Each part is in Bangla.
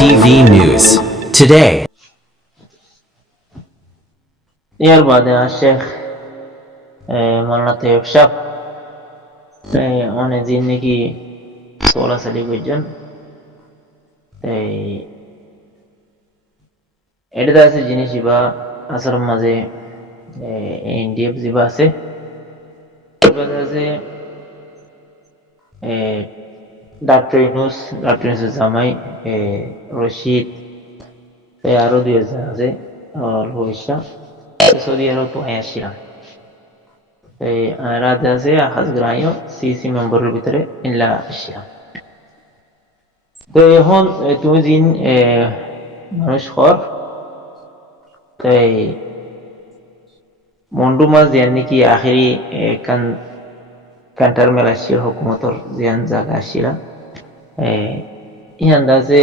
TV News today. ইয়ার বাদে শেখ মৌলানা তৈয়ব সাহেব অনেক দিন নাকি চলাচলি করছেন। এটা আছে জিনিস বা আসর মাঝে এনডিএফ জিবা আছে আছে ডাক্তার ইউনুস জামাই রশিদ আরো 2 জন আছে ভবিষ্য সৌদি আরব তো আসছিলাম রাত আছে হাজগ্রাহীয় সিসি মেম্বারের ভিতরে ইনলা আসছিলাম। তো এখন তুমি দিন মানুষ হর তাই মন্ডু মাস দিয়ান নাকি আখেরি কান্টার মেলা আসছিল হুকুমতর জিয়ান জায়গা আসছিলাম ইহান দাসে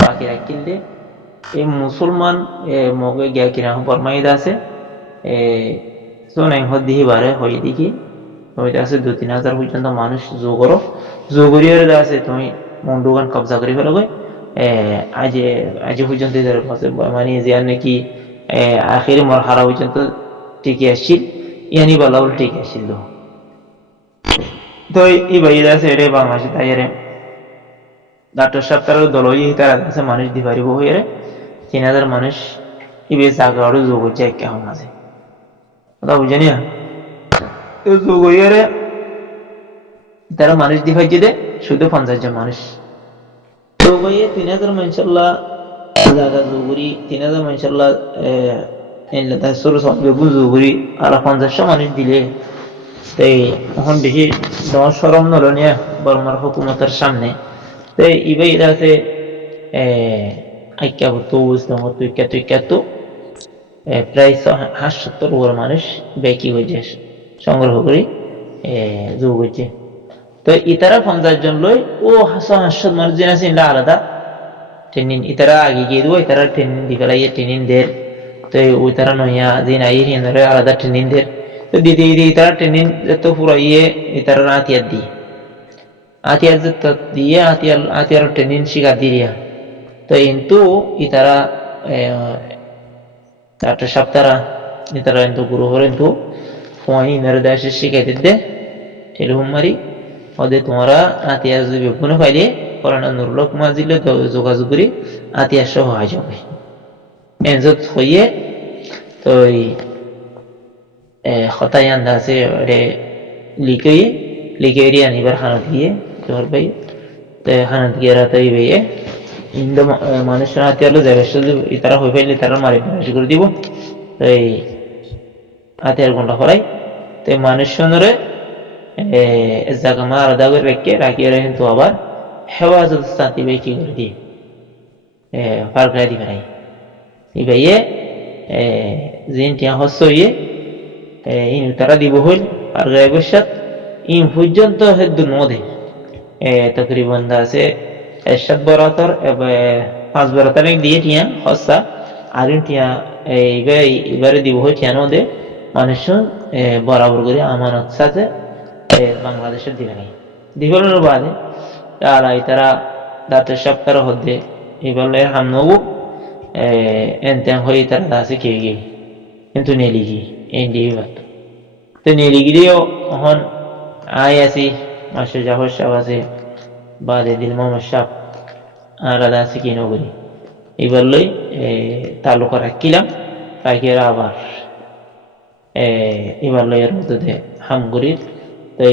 বাকি রাখিলে এই মুসলমান মগে গিয়া কিনা ফরমাইদ আছে দিহি বারে হই দেখি হইতে আছে 2-3 হাজার পর্যন্ত মানুষ যোগরিয়ে আছে তুমি মন্ডুগান কবজা করে ফেলো আজ পর্যন্ত মানে জিয়ান নাকি আখের মরহালা পর্যন্ত টিকে আসছিল ইয়ানি বালাউল টিকে আসছিল। তো এই বাইরে আছে এটা বাংলাদেশে তাইরে ডাক্তার সাহেব তারা দল তারা আছে মানুষ দি পারিব হয়ে 3,000 মানুষ ইবে জায়গা আরো যোগ হচ্ছে কেমন আছে কথা বুঝানি না। তো যোগ হয়ে তারা মানুষ দি পাইছে দে শুধু 50 জন মানুষ যোগ হয়ে 3,000 মানশাল্লাহ জায়গা যোগরি 3,000 মানশাল্লাহ সরু বেগুন যোগরি আর 50 মানুষ দিলে তাই এখন বেশি দশ সরম নলনিয়া বর্মার হুকুমতের সামনে তো ইবে এটা আছে আইক্যা হতো বুঝলাম তুইক্যা প্রায় 70 ওর মানুষ বেকি হয়েছে সংগ্রহ করি যোগ হয়েছে। তো ইতারা 50 জন লই ও 100 মানুষ যেন আছে আলাদা ট্রেনিং ইতারা আগে গিয়ে দেবো ইতারা ট্রেনিং দিকে ট্রেনিং দের তো ওই তারা নইয়া দিন আই আলাদা ট্রেনিং দের তো দিতে ইতারা ট্রেনিং তো পুরো ইতারা আতিয়ার দিয়ে আতিয়ার ট্রেনিং শিখা দিয়া তো কিন্তু ইতারা ডাক্তার সাহেব তারা ইতারা কিন্তু গুরু হরে কিন্তু ইনারে দেশে শিখাই দিতে টেলিফোন মারি ওদের তোমরা আতিয়ার যদি বেগুনে পাইলে করোনা নুরলোক মাজিলে যোগাযোগ করি আতিয়ার সহ হয়ে যাবে এনজত হইয়ে তো হতাই আন্দা আছে লিখে আনিবার হানত গিয়ে তোর ভাই তো হানত গিয়ে রাতাই ভাইয়ে ইন্দো মানুষের হাতে আলো জায়গা তারা হয়ে পাইলে তারা মারি করে দিব তো হাতে আর ঘন্টা হরাই তো মানুষজনের জায়গা মা আলাদা করে রাখিয়ে কিন্তু আবার হেফাজত শান্তি ভাই কি করে দিয়ে পার করে দিবে নাই এই ভাইয়ে জিন টিয়া হস্য ইয়ে তারা দিব হইল আর গায়ে বসাত ইন পর্যন্ত হেদুর মধ্যে তকরিবন আছে 7 বরাতর 5 বরাতর দিয়ে টিয়া হস্যা আর টিয়া এবারে দিব হই টিয়া নদে মানুষ বরাবর করে আমানত সাথে বাংলাদেশের দিবে নাই দিবলের বাদে তারা তারা ডাক্তার সাহেব তারা হদ্দে এবারে হাম নবু এনতেন হয়ে তারা আছে কে গিয়ে কিন্তু নেলিগি এনডি তো নেলিগিরিও এখন আই আছি মাস্টার জাফর সাহেব আছে বাদে দিল মোহাম্মদ সাহেব আর আদা আছে কি নগরী এবার লই তালুকা রাখিলাম রাখিয়ে আবার এবার লই এর মধ্যে হামগুড়ির তো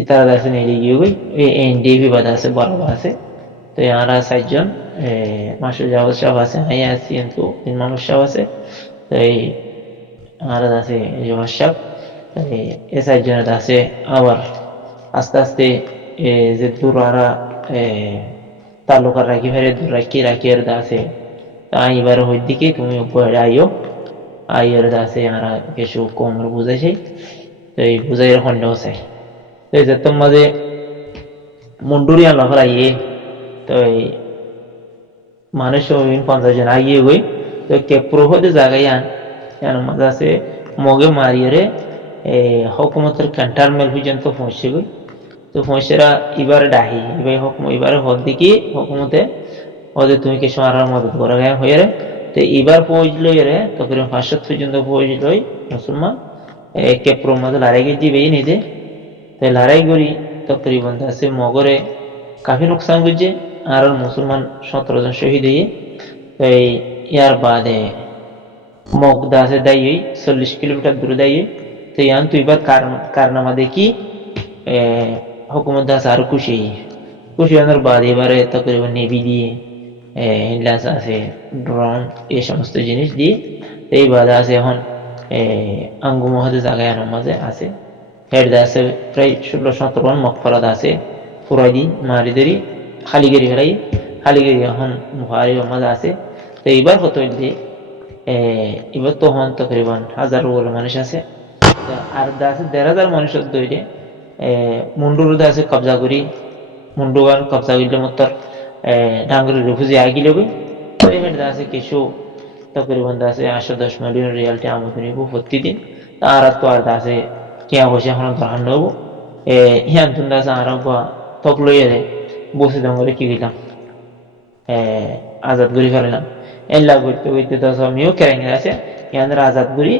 ইতারা আছে নেলিগিয়ে গই এনডিএফি বাদা আছে বরাবর আছে তো আমরা 4 জন মাস্টার জাফর সাহেব আছে আই আছি কিন্তু দিল মোহাম্মদ সাহেব আছে তো আর আছে জওয়ার সাহেব এ 4 জনের আছে আবার আস্তে আস্তে যে দূরা তালুকা রাখি ফেরে দূর রাখি আর আছে তাই এবার হই দিকে তুমি উপরে আইয়ের আছে আর কিছু কমর বুঝাইছে তো এই বুঝাই খন্ড চাই তো এই যে মাঝে মন্ডুরিয়া লহর আইয়ে তো মানুষ 50 জন আগিয়ে গই তো কে প্রহদে জায়গায় আন মাঝে আছে মগে মারিয়ে হুকুমতের ক্যান্টার মেল পর্যন্ত পৌঁছে গই তো পয়সারা এবারে ডাহি এবার হুকুম এবারে হদ দেখি হুকুমতে হদে তুমি কিছু আর মদত করা গায়ে হয়ে রে তো এবার পৌঁছলো রে তকরিবান 500 পর্যন্ত পৌঁছলই মুসলমান কেপ্রোর মধ্যে লড়াই গেছি বেয়ে নিজে তো লড়াই করি তকরিবান আছে মগরে কাফি নোকসান করছে আর মুসলমান 17 জন শহীদ হয়ে এই ইয়ার বাদে মগদা আছে দায়ী 40 কিলোমিটার দূরে দায়ী তো ইয়ান তুই এবার কারনামা দেখি হুকুমত দাস আরো খুশি খুশি হওয়ার বাদ এবারে তকরিবান নেভি দিয়ে হিলাস আছে ড্রোন এই সমস্ত জিনিস দিয়ে এই বাদে আছে এখন আঙ্গু মহাদে জায়গায় মাঝে আছে হেড আছে প্রায় 16-17 জন মকফরাদ আছে ফুরাই দি মারি দেরি খালিগেরি ফেলাই খালিগেরি এখন মুহারি মাঝে আছে তো এইবার কত যে এবার তো হন তকরিবান 1000 বলে মানুষ আছে আর আছে 1,500 মানুষের দৈরে মুন্ডুর আছে কবজা করি মুন্ডুগান কবজা করলে মতর ডাঙ্গরি রিফিউজি আগি লবে তো এখানে আছে কিছু তকরিবান আছে 810 মিলিয়ন রিয়ালটি আমদানি হবো প্রতিদিন আর তো আর আছে কিয়া বসে এখন দরকার নেবো হিয়ান তুন আছে আর তক লইয়ে রে বসে দঙ্গলে কি দিলাম আজাদ করি ফেলাম এল্লা করতে করতে তো আমিও কেরাং আছে হিয়ান আজাদ করি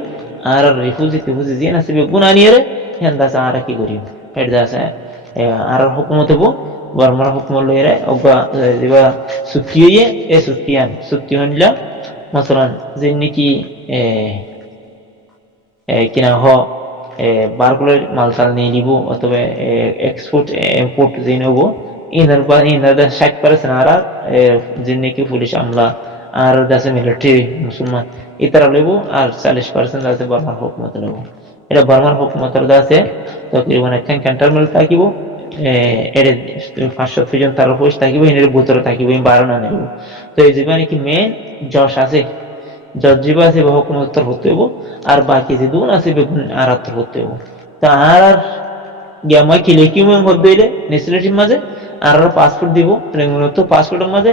আর রিফিউজি টিফুজি যে আছে বেগুন আনিয়ে রে হিয়ান আছে আর কি করি হেড আছে আর হুকুমত হবো বর্মার হুকুম লইরে অবা দিবা চুক্তি হইয়ে এ চুক্তি হইলা মাসলান যে নাকি কিনা হ বারগুলোর মালতাল নিয়ে নিব অথবা এক্সপোর্ট ইম্পোর্ট যে নেব ইনার 60% আর যে নাকি পুলিশ আমলা আর আছে মিলিটারি মুসলমান ইতারা লইব আর 40% আছে বর্মার হুকুমত লইব এটা বর্মার হুকুমতের আছে তকরিবান একখান ক্যান্টনমেন্ট থাকিব এর 500 জন তার পোস্ট থাকিব এর ভিতরে থাকিব 12 না নেব তো এই জীবনে কি মেন যশ আছে যশ জীব আছে হুকুমত হতে হইব আর বাকি যে দুন আছে বেগুন আর হতে হইব তো আর গেমাই কিলে কি মন হদ দিলে নেসিলেটির মাঝে আর পাসপোর্ট দিব রেগুলার তো পাসপোর্টের মাঝে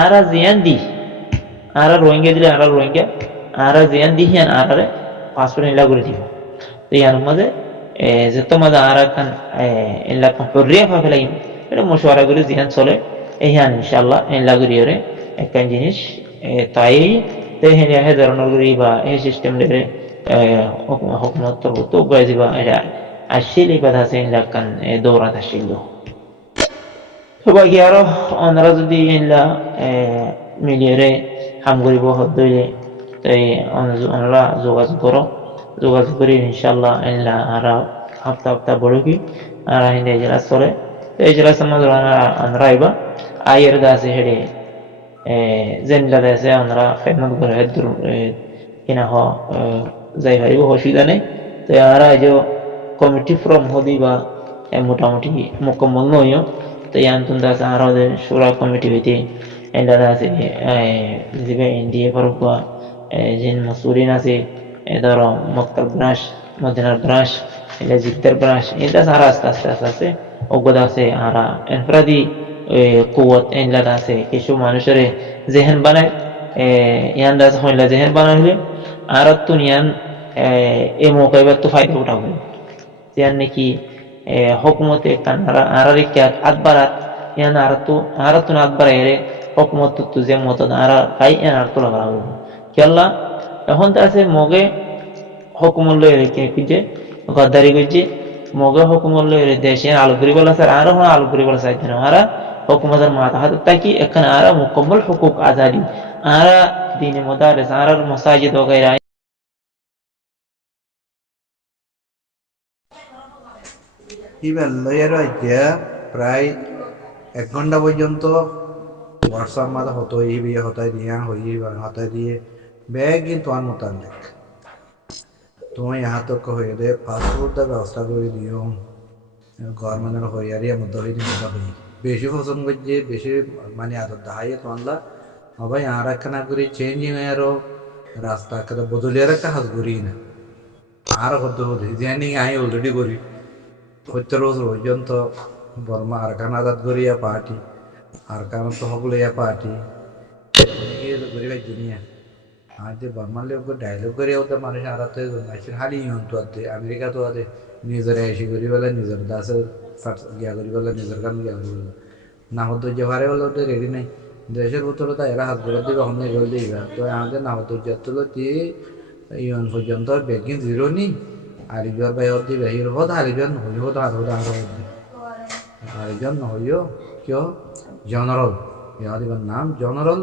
আর জিয়ান দি আর রোহিঙ্গা দিলে আর রোহিঙ্গা আর জিয়ান দি হিয়ান আর পাসপোর্ট নিলা করে দিব তো ইয়ার মাঝে যে তোমাদের আর একখান এলাকা হরিয়া ভাবে লাগিন এটা মশওয়ারা করে জিহান চলে এই হান ইনশাল্লাহ এলা করিয়ে একখান জিনিস তাই তো হেনে হে ধরনের করি বা এই সিস্টেম লেগে হুকুমত তো উপায় দিবা এটা আসছিল এই কথা আছে এলাকান দৌড়াত আসছিল তো বাকি আরো অনারা যদি এলা মিলিয়ে হাম করিব হইলে তাই ওনারা যোগাযোগ করো যোগাযোগ করি ইনশাল্লাহ এলা আর হপ্তা বড় কি আর হিন্দে জেলা চলে এই জেলা সমাজ আমরা আইবা আইয়ের আছে হেডে জেনলা আছে আমরা খেদমত করে কিনা হ যাই পারিব অসুবিধা নেই তো আর যে কমিটি ফ্রম হদি বা মোটামুটি মোকাম্মল নইও তো আন্তন আছে আর সুরা কমিটি হইতে এলা আছে যে এনডিএ ফরক যে মসুরিন আছে ধরো মক্তার ব্রাশ মদিনার ব্রাশ এটা জিদ্দার ব্রাশ এটা সারা আস্তে আস্তে অজ্ঞতা আছে আর এনফ্রাদি কুয়ত এনলাদ আছে কিছু মানুষের জেহেন বানায় ইয়ান দাস হইলা জেহেন বানাইলে আর তুনিয়ান এই মোকাইবার তো ফায়দা উঠাবে ইয়ান নাকি হকুমতে আর আতবারাত ইয়ান আর তো আতবার এরে হকুমত তো যে মত আর খাই ইয়ান আর তো লাগা হবে কেল্লা এখন তো আছে মগে হকুমল্য রেখে যে গদ্দারি করছে মগে হকুমল্য দেশে আলু করিবলা স্যার আর আলু করিবলা চাইতে না আর হকুমতের মাথা হাতে তাকি এখানে আর মুকম্মল হুকুক আজাদি আর দিনে মোদারেস আর মসাজিদ वगैरह ইবেল লয়ের আইয়া প্রায় 1 ঘন্টা পর্যন্ত হোয়াটসঅ্যাপ মাঝে হতো এই বিয়ে হতায় দিয়ে হতায় দিয়ে ব্যাগ কিন্তু আর মোতালেক তুমি यहाँ तक হয়ে দে পাসপোর্ট ਦਾ ব্যবস্থা করে দিও গভর্নমেন্টের হয়ে আর এর মধ্যে হইনি হই বেশি পছন্দ করছে বেশি মানে আদত দাহাই তোমলা ভাই আর একখানা করে চেঞ্জিং এরও রাস্তা kada বদলিয়ার একটা হাত করি না আর কত ডিজাইনিং আই অলরেডি করি 70 রোজ পর্যন্ত বর্মা আর খানা আজাদ করিয়া পার্টি আর কারণ তো হগলিয়া পার্টি করি ভাই দুনিয়া आज बर्मा लोग डायलॉग करे होता मारे आराते हाली तो आते अमेरिका तो आते निजर ऐशी करी वाला निजर दास গিয়া করি বলে নিজের কাম গিয়া করি বলে না হতো যে ভারে বলে ওদের রেডি নেই দেশের ভিতরে তো এরা হাত করে দিবে অন্য এগুলো দিবে তো আমাদের না হতো যতগুলো দিয়ে ইউন পর্যন্ত বেগিন জিরো নি আরিবিয়ার বাইর দিবে হির হত আরিবিয়ার নহইও তো আর হতো আর আরিবিয়ার নহইও কিয় জেনারেল ইয়া দিবার নাম জেনারেল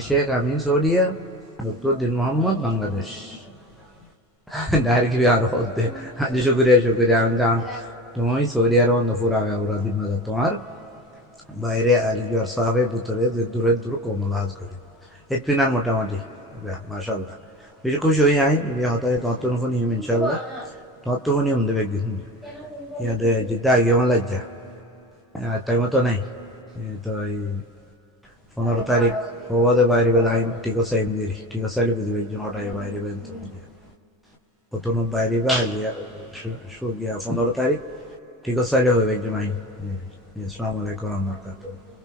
শেখ আমিন সৌদিয়া ডক্টর দিন মোহাম্মদ বাংলাদেশ ডাইরেক্ট भी আর হতে আজ শুক্রিয়া আমি জান তুমি সৌদি আরব নফুরা ওরা দিন তোমার বাইরে আলিগড় সাহেবের ভিতরে যে দূরে দূরে কমল হাজ করে এতপিনার মোটামুটি মাশাআল্লাহ বেশি খুশি হই আই ইয়ে হতা है তত্ত্ব ফোন নিয়ম ইনশাআল্লাহ তত্ত্ব ফোন নিয়ম দেবে একদিন ইয়াদে জিদ্দা আগে আমার লজ্জা তাই মতো নাই তো এই 15 তারিখ হওয়াতে বাইরে বেলা আইন ঠিক আছে আইন দিই ঠিক আছে আইলে বুঝবে যে হঠাৎ বাইরে বেন তো কতন বাইরে বা হালিয়া গিয়া 15 তারিখ ঠিক আছে আইলে হবে একজন আইন আসসালামু আলাইকুম ওয়া রাহমাতুল্লাহ